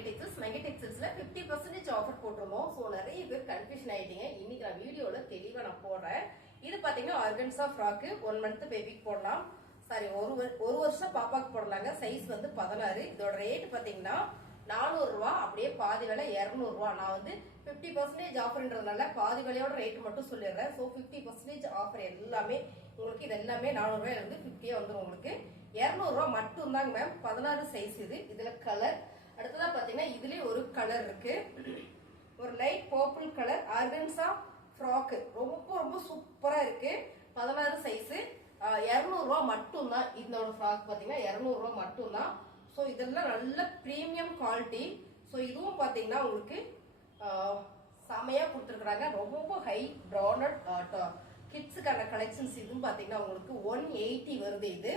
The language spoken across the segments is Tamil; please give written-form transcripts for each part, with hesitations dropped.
மெகடெக்ஸல்ஸ்ல 50% ஆஃபர் போட்டிருந்தோம். ஸோ நிறைய பேர் கன்ஃபியூஷன் ஆயிட்டீங்க. இன்னைக்கு நான் வீடியோல தெளிவா நான் போடுறேன். இது பாத்தீங்கன்னா ஆர்கன்ஸா ஃப்ராக் 1 மந்த் பேபிக்கு போடலாம். சாரி ஒரு வருஷம் பாப்பாக்கு போடலாங்க. சைஸ் வந்து 16. இதோட ரேட் பாத்தீங்கன்னா 400 ரூபா. அப்படியே பாதி விலை 200 ரூபா. நான் வந்து 50% ஆஃபர்ன்றதுனால பாதி விலையோட ரேட் மட்டும் சொல்லிடுறேன். ஸோ 50% ஆஃபர் எல்லாமே உங்களுக்கு இது எல்லாமே 400 ரூபாயில இருந்து 50 வந்துடும். உங்களுக்கு 200 ரூபா மட்டும் தாங்க மேம். 16 சைஸ் இது. இதுல கலர் அடுத்ததா பாத்தீங்கன்னா இதுலயே ஒரு கலர் இருக்கு. ஒரு light purple colour organza frock ரொம்ப ரொம்ப சூப்பரா இருக்கு. 16 சைஸ் 200 ரூபா மட்டும் தான். இதோட ஃப்ராக் பாத்தீங்கன்னா 200 ரூபா மட்டும் தான். ஸோ இதெல்லாம் நல்ல பிரீமியம் குவாலிட்டி. ஸோ இதுவும் பாத்தீங்கன்னா உங்களுக்கு செமையா கொடுத்துருக்காங்க. ரொம்ப ஹை பிராண்டட் கிட்ஸுக்கான கலெக்ஷன்ஸ். இதுவும் பாத்தீங்கன்னா உங்களுக்கு 180 வருது. இது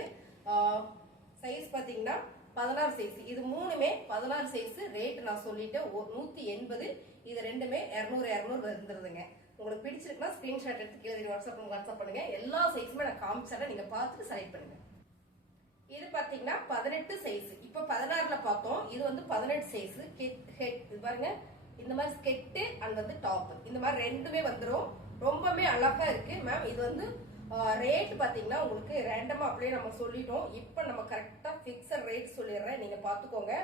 சைஸ் பாத்தீங்கன்னா 16 சைஸ். இது மூணுமே 16 சைஸ். ரேட் நான் சொல்லிட்டேன் 180. இது ரெண்டுமே 200 வந்துருதுங்க. உங்களுக்கு பிடிச்சிருக்குன்னா ஸ்கிரீன்ஷாட் எடுத்து கீழே வாட்ஸ்அப் பண்ணுங்க. எல்லா சைஸுமே நான் காமிச்சேன். நீங்க பார்த்துட்டு செலக்ட் பண்ணுங்க. இது பாத்தீங்கன்னா 18 சைஸ். இப்ப 16ல பார்த்தோம். இது வந்து 18 சைஸ். ஹெட் பாருங்க, இந்த மாதிரி ஸ்கெட்டு அண்ட் வந்து டாப் இந்த மாதிரி ரெண்டுமே வந்துடும். ரொம்பவே அழகா இருக்கு மேம். இது வந்து ரேட் பாத்தீங்கன்னா உங்களுக்கு ரேண்டமா அப்படியே நம்ம சொல்லிட்டோம். இப்ப நம்ம கரெக்டா பிக்சட் ரேட் சொல்லிடுறேன். நீங்க பாத்துக்கோங்க.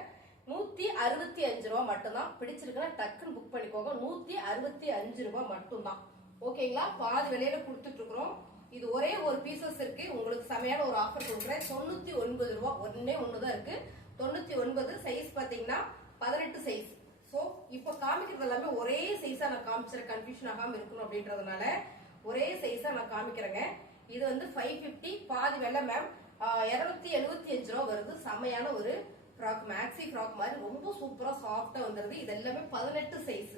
165 ரூபா மட்டும்தான். பிடிச்சிருக்குன்னா டக்குன்னு புக் பண்ணிக்கோங்க. 165 ரூபா மட்டும்தான். ஓகேங்களா? பாதி விலையில கொடுத்துட்டு இருக்கிறோம். இது ஒரே ஒரு பீசஸ் இருக்கு. உங்களுக்கு செமையான ஒரு ஆஃபர் கொடுக்குறேன். 99 ரூபா. ஒண்ணுதான் இருக்கு. 99 சைஸ் பாத்தீங்கன்னா 18 சைஸ். சோ இப்ப காமிக்கிறது எல்லாமே ஒரே சைஸா நான் காமிச்சிட கன்ஃபியூஷன் ஆகாம இருக்கணும் அப்படின்றதுனால ஒரே சைஸா நான் காமிக்கிறேங்க. இது வந்து 550 பாதி விலை மேம். 275 ரூபா வருது. செமையான ஒரு ஃப்ராக், மேக்ஸி ஃப்ராக் மாதிரி ரொம்ப சூப்பரா சாஃப்டா வந்துருது. இது எல்லாமே 18 சைஸ்.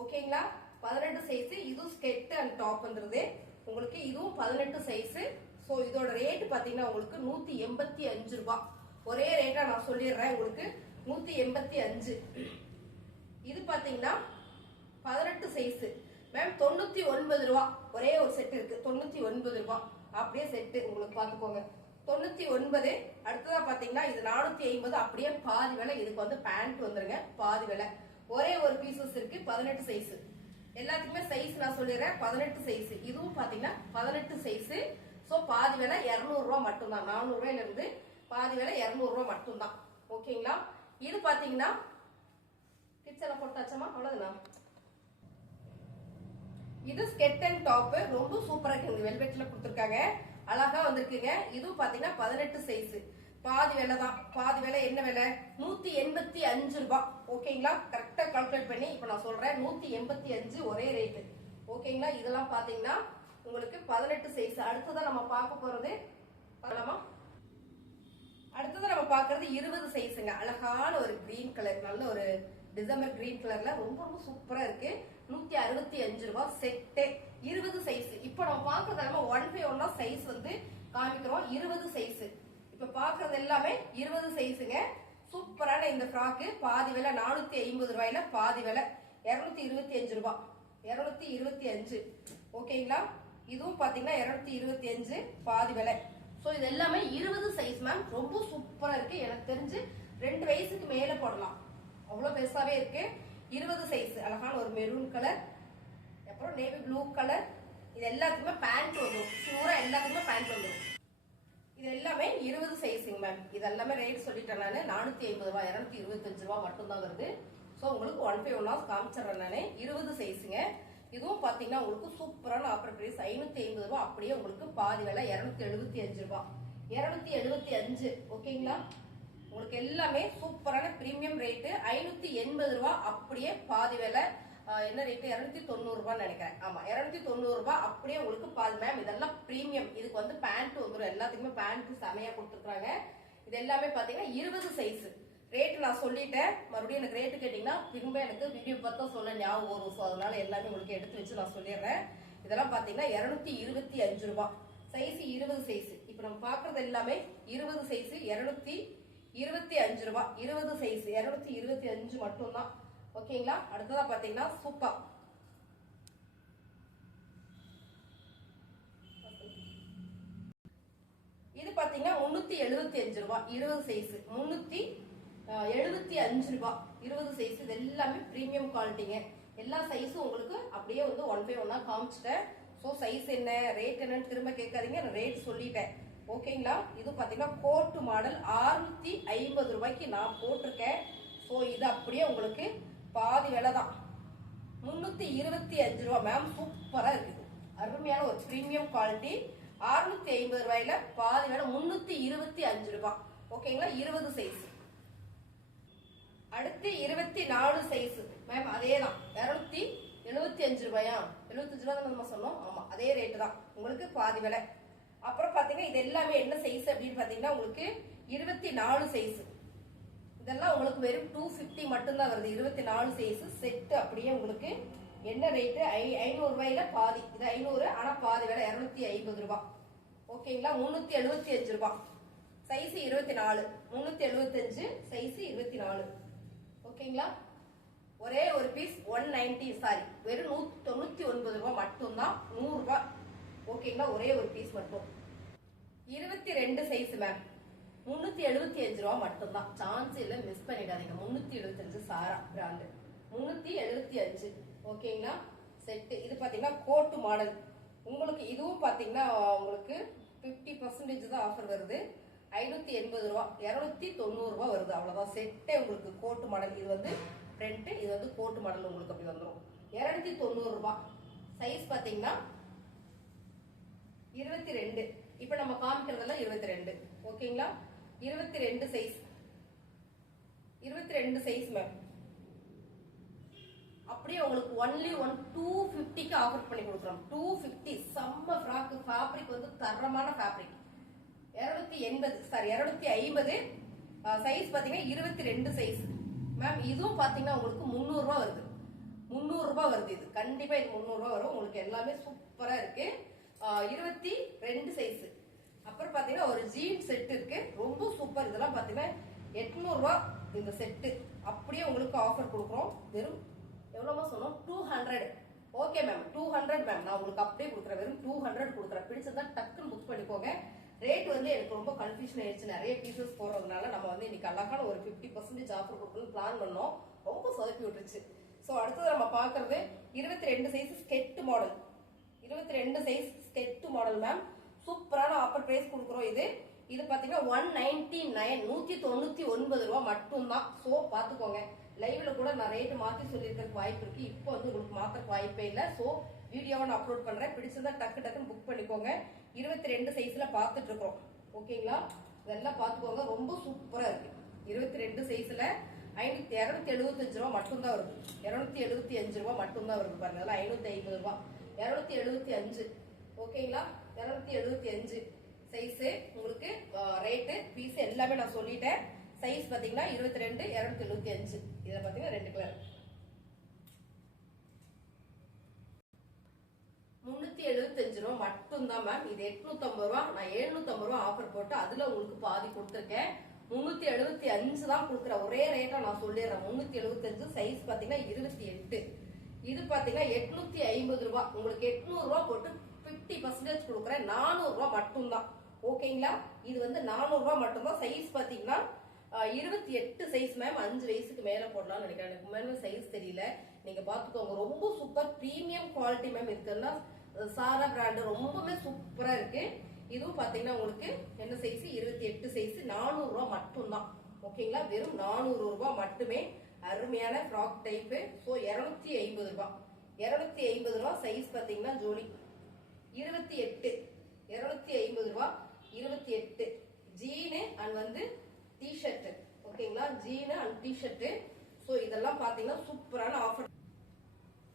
ஓகேங்களா? 18 சைஸ். இது ஸ்கெட் அண்ட் டாப் வந்துருது உங்களுக்கு. இதுவும் 18 சைஸ். சோ இதோட ரேட் பாத்தீங்கன்னா உங்களுக்கு 185 ரூபாய். ஒரே ரேட்டா நான் சொல்லிடுறேன் உங்களுக்கு 185. இது பாத்தீங்கன்னா 18 சைஸ் மேம். 99 ரூபா. ஒரே ஒரு செட் இருக்கு. 99 ரூபாய் அப்படியே செட் உங்களுக்கு பாத்துக்கோங்க. 99. அடுத்ததா பாத்தீங்கன்னா இது 450. அப்படியே பாதி விலை. இதுக்கு வந்து பேண்ட் வந்துருங்க. பாதி விலை. ஒரே ஒரு பீசஸ் இருக்கு. 18 சைஸ். எல்லாத்துக்குமே சைஸ் நான் சொல்லிடுறேன். 18 சைஸ். இதுவும் பாத்தீங்கன்னா 18 சைஸ். சோ பாதி விலை 200 ரூபா மட்டும்தான். 400 ரூபாயில இருந்து பாதி விலை 200 ரூபா மட்டும்தான். ஓகேங்களா? இது பாத்தீங்கன்னா கிச்சன்ல போட்டாச்சமா அவ்வளவுதான். இது ஸ்கெட் அண்ட் டாப் ரொம்ப சூப்பரா இருக்கு. வெல்வெட்ல கொடுத்திருக்காங்க. அழகா வந்திருக்குங்க. இதுவும் பாத்தீங்கன்னா 18 சைஸ். பாதி விலை தான். பாதி விலை என்ன விலை? 185 ரூபாய். ஓகேங்களா? கரெக்டா கால்குலேட் பண்ணி இப்ப நான் சொல்றேன். 185 ஒரே ரேட். ஓகேங்களா? இதெல்லாம் பாத்தீங்கன்னா உங்களுக்கு 18 சைஸ். அடுத்ததான் நம்ம பார்க்க போறது அடுத்ததான் நம்ம பாக்குறது 20 சைஸுங்க. அழகான ஒரு கிரீன் கலர், நல்ல ஒரு டிசம்பர் கிரீன் கலர்ல ரொம்ப ரொம்ப சூப்பரா இருக்கு. 165 ரூபாய் செட்டு. 20 சைஸ். இப்ப நம்ம பாக்குறது 1/1 சைஸ் வந்து காமிக்கிறோம். 20 சைஸ். இப்ப பாக்குறது எல்லாமே 20 சைஸுங்க. சூப்பரான இந்த ஃப்ராக் பாதி விலை 450 ரூபாயில பாதி விலை 225 ரூபாய். 225. ஓகேங்களா? இதுவும் பாத்தீங்கன்னா 225 பாதி விலை. சோ இது எல்லாமே 20 சைஸ் மேம். ரொம்ப சூப்பரா இருக்கு. எனக்கு தெரிஞ்சு 2 வயசுக்கு மேல போடலாம். அவ்வளவு பெருசாவே இருக்கு. 20 சைஸ். அழகான ஒரு மெரூன் கலர், அப்புறம் நேவி ப்ளூ கலர். இது எல்லாத்துக்குமே பேண்ட் வந்துடும். சூரா எல்லாத்துக்குமே பேண்ட் வந்துடும். இது எல்லாமே 20 சைஸுங்க மேம். இது எல்லாமே ரேட் சொல்லிட்டேன் நானு. 450 ரூபாய் 225 ரூபாய் மட்டும் தான் வருது. சோ உங்களுக்கு 1/1 காமிச்சிடறேன் நானு. 20 சைஸுங்க. இதுவும் பாத்தீங்கன்னா உங்களுக்கு சூப்பரான ஆஃபர் பிரைஸ் 550 ரூபாய். அப்படியே உங்களுக்கு பாதி விலை 275 ரூபாய். 275. ஓகேங்களா? உங்களுக்கு எல்லாமே சூப்பரான பிரீமியம் ரேட்டு 580 ரூபாய். அப்படியே பாதி விலை என்ன ரேட்டு? 290 ரூபாய் நினைக்கிறேன். ஆமா 290 ரூபாய். அப்படியே உங்களுக்கு பாதி மேம். இதெல்லாம் பிரீமியம். இதுக்கு வந்து பேண்ட் வந்துடும். எல்லாத்துக்குமே பேண்ட் செமையா கொடுத்துருக்காங்க. இது எல்லாமே பாத்தீங்கன்னா 20 சைஸ். ரேட் நான் சொல்லிட்டேன். மறுபடியும் எனக்கு ரேட்டு கேட்டீங்கன்னா திரும்ப எனக்கு வீடியோ பார்த்தா சொல்ல ஞாபகம் வரும். ஸோ அதனால எல்லாமே உங்களுக்கு எடுத்து வச்சு நான் சொல்லிடுறேன். இதெல்லாம் பாத்தீங்கன்னா 225 ரூபாய். Size 20 size. இப்ப நம்ம பாக்குறது எல்லாமே 20 சைஸ் 225 ரூபாய். 20 சைஸ் 225 மட்டும் தான். ஓகேங்களா? அடுத்ததா பாத்தீங்கன்னா சூப்பர். இது பாத்தீங்கன்னா 375 ரூபாய். 20 சைஸ் 375 75 ரூபாய் 20 சைஸ். இது எல்லாமே பிரீமியம் குவாலிட்டிங்க. எல்லா சைஸும் உங்களுக்கு அப்படியே வந்து 1 by 1 காமிச்சிட்டேன். ஸோ சைஸ் என்ன ரேட் என்னன்னு திரும்ப கேட்காதீங்க, ரேட் சொல்லிட்டேன். ஓகேங்களா? இது பாத்தீங்கன்னா கோட்டு மாடல் 650 ரூபாய்க்கு நான் போட்டிருக்கேன். ஸோ இது அப்படியே உங்களுக்கு பாதி விலை தான், 325 ரூபாய் மேம். சூப்பரா இருக்குது, அருமையான ஒரு பிரீமியம் குவாலிட்டி. 650 ரூபாயில பாதி விலை 325 ரூபாய். ஓகேங்களா? 20 சைஸ். அடுத்து 24 சைஸ் மேம், அதே தான் 275 ரூபாயா? 75 ரூபாய் தான் நம்ம சொன்னோம். ஆமா, அதே ரேட்டு தான், உங்களுக்கு பாதி விலை. அப்புறம் பாத்தீங்கன்னா இது எல்லாமே என்ன சைஸ் அப்படின்னு பாத்தீங்கன்னா உங்களுக்கு 24 சைஸ். இதெல்லாம் உங்களுக்கு வெறும் 250 மட்டும்தான் வருது. 24 சைஸ் செட் அப்படியே உங்களுக்கு என்ன ரேட்டு? 500 ரூபாயில பாதி. இது 500, ஆனா பாதி விலை 250 ரூபாய். ஓகேங்களா? 375 ரூபாய். Size 24, 375, size 24. ஓகேங்களா? ஒரே ஒரு பீஸ் 190, சாரி வெறும் 199 ரூபாய் மட்டும்தான், 100 ரூபாய். ஓகேங்களா? ஒரே ஒரு பீஸ் மட்டும். 22 சைஸ் மேம், 375 ரூபாய் மட்டும்தான். சான்ஸ் இல்ல, மிஸ் பண்ணிடாதீங்க. 375 சாரா பிராண்ட், 375. ஓகேங்களா? செட். இது பாத்தீங்கன்னா கோட்டு மாடல். உங்களுக்கு இதுவும் பாத்தீங்கன்னா உங்களுக்கு 50% தான் ஆஃபர் வருது. 580 ரூபாய், 290 ரூபாய் வருது. அவ்வளவுதான் செட்டே உங்களுக்கு கோட்டு மாடல். இது வந்து பிரிண்ட், இது வந்து கோட்டு மாடல் உங்களுக்கு அப்படி வந்துடும். 290 ரூபாய். சைஸ் பாத்தீங்கன்னா 22. இப்ப நம்ம காமிக்கிறதெல்லாம் 22. ஓகேங்களா? 22 சைஸ், 22 சைஸ் மேம். அப்படியே உங்களுக்கு ஒன்லி 250க்கு ஆஃபர் பண்ணி கொடுக்குறோம். 250 செம்ம ஃப்ராக். ஃபேப்ரிக் வந்து தரமான ஃபேப்ரிக். 280, சாரி 250. சைஸ் பாத்தீங்கன்னா 22 சைஸ் மேம். இதுவும் பாத்தீங்கன்னா உங்களுக்கு 300 ரூபாய் வருது. 300 ரூபாய் வருது. இது கண்டிப்பா இது 300 ரூபாய் வரும். உங்களுக்கு எல்லாமே சூப்பரா இருக்கு. 22 சைஸ். அப்புறம் பாத்தீங்கன்னா ஒரு ஜீன் செட் இருக்கு, ரொம்ப சூப்பர். இதெல்லாம் பாத்தீங்கன்னா 800 ரூபாய் இந்த செட்டு. அப்படியே உங்களுக்கு ஆஃபர் கொடுக்குறோம். வெறும் எவ்வளவோ சொன்னோம், 200. Okay ma'am, 200 ma'am. நான் உங்களுக்கு அப்படியே கொடுக்குறேன், வெறும் 200 கொடுக்குறேன். பிடிச்சதா டக்குன்னு புக் பண்ணிக்கோங்க. ரேட் வந்து எனக்கு ரொம்ப கன்ஃபியூஷன் ஆயிடுச்சு, நிறைய பீசஸ் போடுறதுனால. நம்ம வந்து இன்னைக்கு அழகான ஒரு 50% ஆஃபர் கொடுக்கணும்னு பிளான் பண்ணோம், ரொம்ப சொதப்பி விட்டுருச்சு. ஸோ அடுத்தது நம்ம பார்க்கறது 22 size skirt model. 22 size skirt model ma'am. சூப்பரான ஆஃபர் பிரைஸ் கொடுக்குறோம். இது பாத்தீங்கன்னா 199, 199 ரூபாய் மட்டும்தான். ஸோ பாத்துக்கோங்க. லைவ்ல கூட நான் ரேட் மாத்தி சொல்லியிருக்கிறதுக்கு வாய்ப்பு இருக்கு. இப்போ வந்து உங்களுக்கு மாத்த வாய்ப்பே இல்லை. ஸோ வீடியோவை நான் அப்லோட் பண்றேன், பிடிச்சிருந்தா டக்கு டக்குன்னு புக் பண்ணிக்கோங்க. 22 சைஸ்ல பாத்துட்டு இருக்கோம். ஓகேங்களா? இதெல்லாம் பாத்துக்கோங்க, ரொம்ப சூப்பரா இருக்கு. 22 சைஸ்ல 275 ரூபாய் மட்டும்தான் வருது. 275 ரூபாய் மட்டும்தான் வருது பாருங்க. அதெல்லாம் 550 ரூபாய், 275. ஓகேங்களா? 275 சைஸ் உங்களுக்கு ரேட்டு பீஸ் எல்லாமே நான் சொல்லிட்டேன். சைஸ் பாத்தீங்கன்னா 22, 275. இதுல பாத்தீங்கன்னா 2 கலர். 375 ரூபாய் மட்டும்தான் மேம். இது 850 ரூபாய். நான் 750 ரூபாய் ஆஃபர் போட்டு அதுல உங்களுக்கு பாதி கொடுத்துருக்கேன். 375 தான் கொடுக்குறேன். ஒரே ரேட்டா நான் சொல்லிடுறேன், 375. சைஸ் பாத்தீங்கன்னா 28. இது பாத்தீங்கன்னா 850 ரூபாய். உங்களுக்கு 800 ரூபாய் போட்டு 50% கொடுக்குறேன். 400 ரூபாய் மட்டும்தான். ஓகேங்களா? இது வந்து 400 ரூபாய் மட்டும்தான். சைஸ் பாத்தீங்கன்னா 28 சைஸ் மேம். 5 வயசுக்கு மேல போடலாம்னு நினைக்கிறேன். எனக்கு மேல சைஸ் தெரியல, நீங்க பாத்துக்கோங்க. ரொம்ப சூப்பர் பிரீமியம் குவாலிட்டி மேம். இருக்குன்னா சாரா பிராண்ட் ரொம்பவே சூப்பரா இருக்கு. இதுவும் பாத்தீங்கன்னா உங்களுக்கு என்ன சைஸ்? 28 சைஸ். 400 ரூபாய் மட்டும்தான். ஓகேங்களா? வெறும் 400 ரூபாய் மட்டுமே. அருமையான ஃப்ராக் டைப். ஸோ 250 ரூபாய், 250 ரூபாய். சைஸ் பாத்தீங்கன்னா ஜோடி 28, 250 ரூபாய், 28. ஜீனு அண்ட் வந்து டிஷர்ட். ஓகேங்களா? ஜீனு அண்ட் டிஷர்ட். ஸோ இதெல்லாம் பாத்தீங்கன்னா சூப்பரான ஆஃபர்.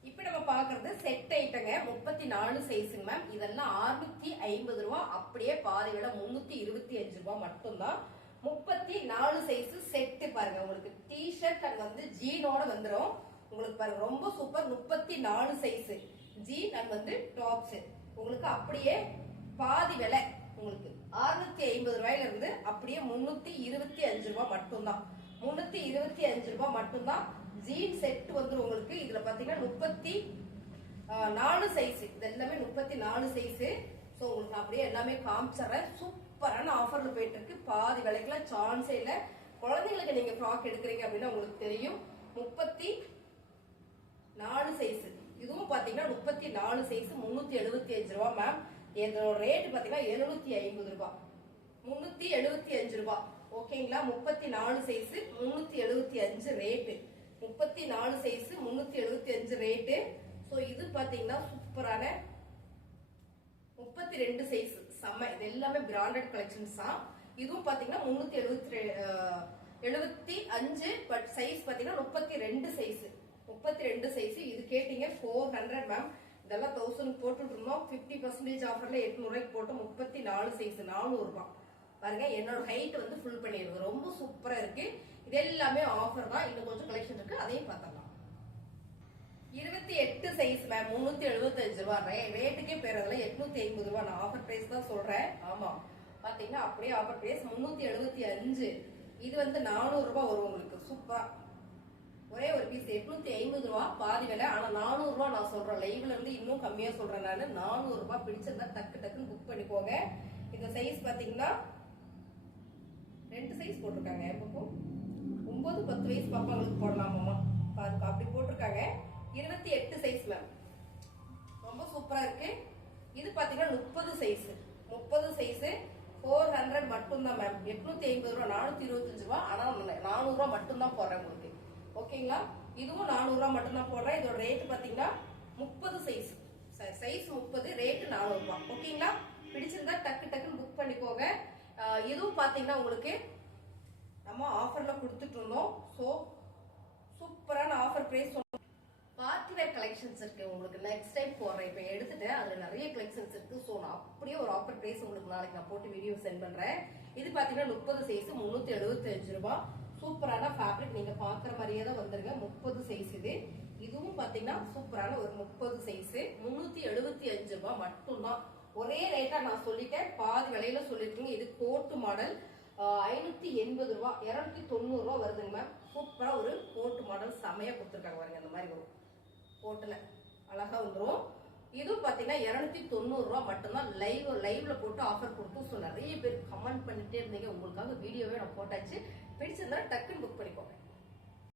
இப்ப நம்ம பாக்குறது செட் ஐட்டங்க. 34 சைஸுங்க மேம். இதெல்லாம் 650 ரூபாய். அப்படியே பாதி விலை 325 ரூபாய் மட்டும்தான். 34 சைஸ் செட் பாருங்க. உங்களுக்கு டிஷர்ட் அண்ட் வந்து ஜீனோட வந்துடும். உங்களுக்கு பாருங்க ரொம்ப சூப்பர். 34 சைஸ் ஜீன் அண்ட் வந்து டாப்ஸ். உங்களுக்கு அப்படியே பாதி விலை உங்களுக்கு 650 ரூபாயில இருந்து அப்படியே 325 ரூபாய் மட்டும்தான். 325 ரூபாய் மட்டும்தான். ஜீன் செட் வந்து உங்களுக்கு இதுல பாத்தீங்கன்னா 34 சைஸ். இது எல்லாமே 34 சைஸ். சோ உங்களுக்கு அப்படியே எல்லாமே காமிச்சறேன். சூப்பரான ஆஃபர்ல போயிட்டு இருக்கு. பாதி விலைக்குலாம் சான்ஸே இல்ல. குழந்தைங்களுக்கு நீங்க ஃப்ராக் எடுக்கிறீங்க அப்படின்னா உங்களுக்கு தெரியும் 34 சைஸ். இதுவும் பாத்தீங்கன்னா 34 சைஸ் 375 ரூபாய் மேம். இதோட ரேட் பாத்தீங்கன்னா 750 ரூபாய், 375 ரூபாய். ஓகேங்களா? 34 size 375 rate, 34 size 375 rate. So இது பாத்தீங்கன்னா சூப்பரான 32 சைஸ் செம்ம. இது எல்லாமே பிராண்டட் கலெக்ஷன்ஸ் தான். இதுவும் பாத்தீங்கன்னா 375 பட் சைஸ் பாத்தீங்கன்னா 32 சைஸ், 32 சைஸ். இது கேட்டீங்க 400 மேம். இதெல்லாம் 1000 போட்டுட்டு இருந்தோம். 50% ஆஃபர்ல 800 ரூபாய்க்கு போட்டு 34 சைஸ் 400 ரூபாய். பாருங்க என்னோட ஹைட் வந்து ஃபுல் பண்ணிருக்கு. ரொம்ப சூப்பரா இருக்கு. இது எல்லாமே ஆஃபர் தான். இன்னும் கொஞ்சம் கலெக்ஷன் இருக்கு, அதையும் பார்த்தலாம். 28 சைஸ் மேம் 375 ரூபாய். ரேட்டுக்கே பேரதுல 850 ரூபாய். நான் ஆஃபர் பிரைஸ் தான் சொல்றேன். ஆமா பாத்தீங்கன்னா அப்படியே ஆஃபர் பிரைஸ் 375. இது வந்து 400 ரூபாய் வரும் உங்களுக்கு. சூப்பரா ஒரே ஒரு பீஸ் 850 ரூபாய் பாதி விலை. ஆனா 400 ரூபாய் நான் சொல்றேன். லைவ்ல இருந்து இன்னும் கம்மியா சொல்றேன் நானு. 400 ரூபாய். பிடிச்சிருந்தா டக்கு டக்குன்னு புக் பண்ணிக்கோங்க. இந்த சைஸ் பாத்தீங்கன்னா 2 சைஸ் போட்டிருக்காங்க. எப்பவும் 9 10 வயசு பாப்பாங்களுக்கு போடலாமாமா பாருங்க, அப்படி போட்டிருக்காங்க. 28 சைஸ் மேம். ரொம்ப சூப்பரா இருக்கு. இது பாத்தீங்கன்னா 30 சைஸ், 30 சைஸ் 400 மட்டும் தான் மேம். 850 ரூபாய், 425 ரூபாய். ஆனா 400 ரூபாய் மட்டும் தான் போடுறேன் உங்களுக்கு. ஓகேங்களா? இதுவும் 400 ரூபாய் மட்டும் தான் போடுறேன். இதோட ரேட் பாத்தீங்கன்னா 30 சைஸ், சைஸ் 30, ரேட் 400 ரூபாய். ஓகேங்களா? பிடிச்சிருந்தா டக்கு டக்குன்னு புக் பண்ணிக்கோங்க. இதுவும் பாத்தீங்கன்னா உங்களுக்கு நம்ம ஆஃபர்ல கொடுத்துட்டு இருந்தோம். சோ சூப்பரான offer price. Party wear collections இருக்கு உங்களுக்கு. நெக்ஸ்ட் டைம் போடுறேன். இப்ப எடுத்துட்டு அதுல நிறைய கலெக்ஷன்ஸ் இருக்கு. சோ நான் அப்படியே ஒரு ஆஃபர் பிரைஸ் உங்களுக்கு நாளைக்கு நான் போட்டு வீடியோ சென்ட் பண்றேன். இது பாத்தீங்கன்னா 30 சைஸ் 375 ரூபாய். சூப்பரான ஃபேப்ரிக். நீங்க பாக்குற மாதிரியே தான் வந்துருங்க. 30 சைஸ் இது. இதுவும் பாத்தீங்கன்னா சூப்பரான ஒரு 30 சைஸ் 375 ரூபாய் மட்டும்தான். ஒரே ரேட்டா நான் சொல்லிட்டேன், பாதி விலையில சொல்லிருக்கீங்க. இது கோட்டு மாடல் 580 ரூபாய், 290 ரூபாய் வருதுங்க மேம். சூப்பரா ஒரு கோட்டு மாடல் செமையா கொடுத்துருக்காங்க பாருங்க. அந்த மாதிரி வரும் கோட்டுல, அழகா வந்துடும். இதுவும் பாத்தீங்கன்னா 290 ரூபாய் மட்டும்தான். லைவ்ல போட்டு ஆஃபர் கொடுத்து. ஸோ நிறைய பேர் கமெண்ட் பண்ணிட்டே இருந்தீங்க. உங்களுக்காக வீடியோவே நான் போட்டாச்சு. பிடிச்சிருந்தா டக்குன்னு புக் பண்ணிக்கோங்க.